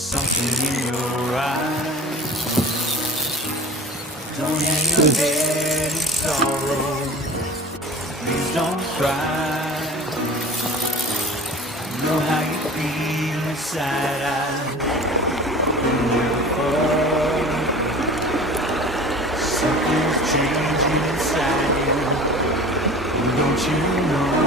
Something in your eyes. Don't hang your head in sorrow. Please don't cry. I know how you feel inside. I've been there before. Something's changing inside you. Don't you know?